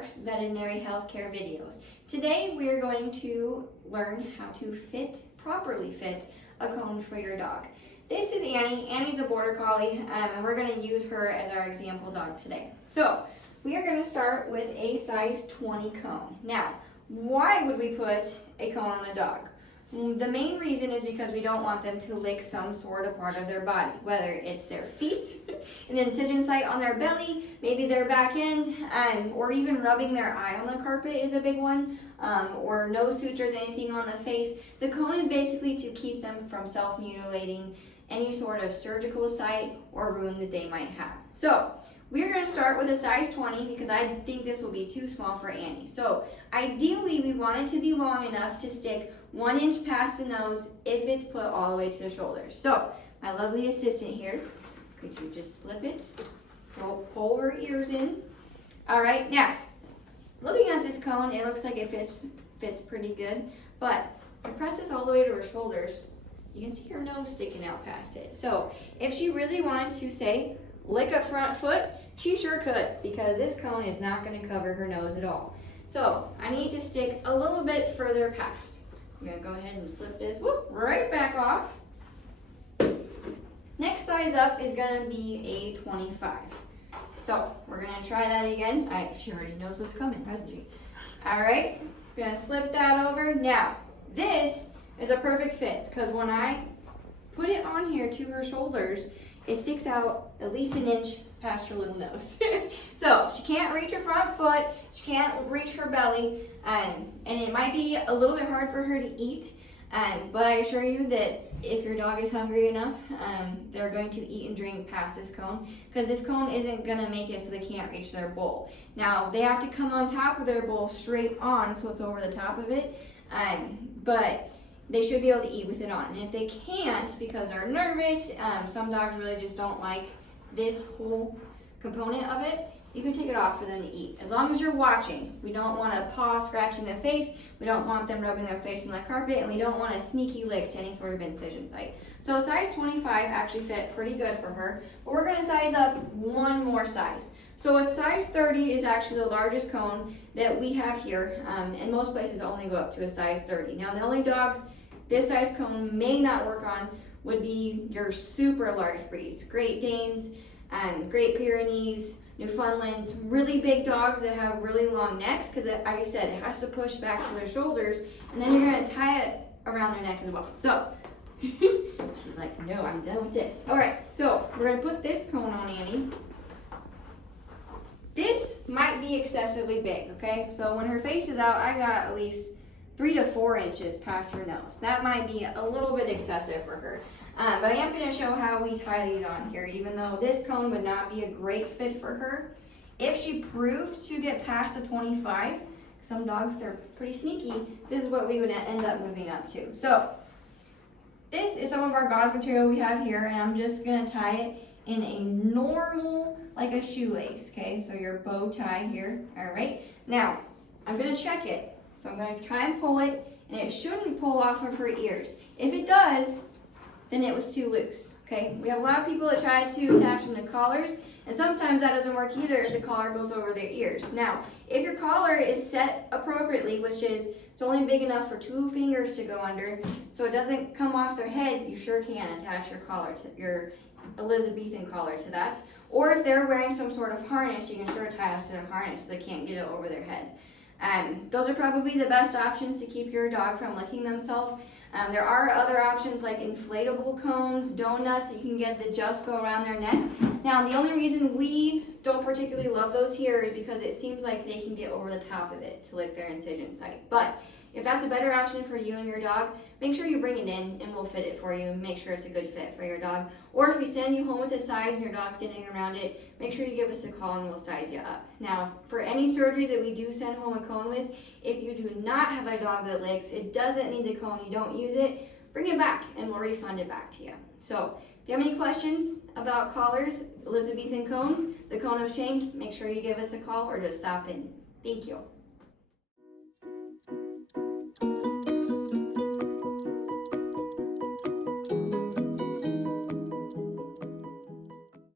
Mark's Veterinary Healthcare videos. Today we are going to learn how to properly fit a cone for your dog. This is Annie. Annie's a border collie, and we're going to use her as our example dog today. So we are going to start with a size 20 cone. Now, why would we put a cone on a dog? The main reason is because we don't want them to lick some sort of part of their body, whether it's their feet, an incision site on their belly, maybe their back end, or even rubbing their eye on the carpet is a big one, or nose sutures, anything on the face. The cone is basically to keep them from self-mutilating any sort of surgical site or wound that they might have. So we're going to start with a size 20 because I think this will be too small for Annie. So ideally we want it to be long enough to stick 1 inch past the nose if it's put all the way to the shoulders. So my lovely assistant here, could you just slip it, pull her ears in. All right, now looking at this cone, it looks like it fits pretty good, but if I press this all the way to her shoulders, you can see her nose sticking out past it. So if she really wanted to say lick a front foot, she sure could, because this cone is not going to cover her nose at all. So I need to stick a little bit further past. I'm going to go ahead and slip this right back off. Next size up is going to be a 25. So we're going to try that again. She already knows what's coming, doesn't she? All right, I'm going to slip that over. Now, this is a perfect fit because when I put it on here to her shoulders, it sticks out at least 1 inch past her little nose. So she can't reach her front foot, she can't reach her belly, and it might be a little bit hard for her to eat, but I assure you that if your dog is hungry enough, they're going to eat and drink past this cone, because this cone isn't going to make it so they can't reach their bowl. Now, they have to come on top of their bowl straight on, so it's over the top of it, but they should be able to eat with it on. And if they can't because they're nervous, some dogs really just don't like this whole component of it, you can take it off for them to eat. As long as you're watching. We don't want a paw scratching their face, we don't want them rubbing their face on the carpet, and we don't want a sneaky lick to any sort of incision site. So a size 25 actually fit pretty good for her, but we're gonna size up one more size. So a size 30 is actually the largest cone that we have here, and most places only go up to a size 30. Now the only dogs this size cone may not work on would be your super large breeds, Great Danes, Great Pyrenees, Newfoundlands, really big dogs that have really long necks, because like I said, it has to push back to their shoulders, and then you're going to tie it around their neck as well. So she's like, no, I'm done with this. All right, so we're going to put this cone on Annie. This might be excessively big, okay? So when her face is out, I got at least 3 to 4 inches past her nose. That might be a little bit excessive for her. But I am going to show how we tie these on here, even though this cone would not be a great fit for her. If she proved to get past a 25, some dogs are pretty sneaky, this is what we would end up moving up to. So this is some of our gauze material we have here, and I'm just going to tie it in a normal, like a shoelace, okay? So your bow tie here, all right? Now, I'm going to check it. So I'm going to try and pull it, and it shouldn't pull off of her ears. If it does, then it was too loose, okay? We have a lot of people that try to attach them to collars, and sometimes that doesn't work either if the collar goes over their ears. Now, if your collar is set appropriately, which is it's only big enough for 2 fingers to go under, so it doesn't come off their head, you sure can attach your collar to your Elizabethan collar to that. Or if they're wearing some sort of harness, you can sure tie us to their harness so they can't get it over their head. Those are probably the best options to keep your dog from licking themselves. There are other options like inflatable cones, donuts that you can get that just go around their neck. Now, the only reason we don't particularly love those here is because it seems like they can get over the top of it to lick their incision site. But if that's a better option for you and your dog, make sure you bring it in and we'll fit it for you and make sure it's a good fit for your dog. Or if we send you home with a size and your dog's getting around it, make sure you give us a call and we'll size you up. Now, for any surgery that we do send home a cone with, if you do not have a dog that licks, it doesn't need the cone, you don't use it, bring it back and we'll refund it back to you. So if you have any questions about collars, Elizabethan cones, the cone of shame, make sure you give us a call or just stop in. Thank you.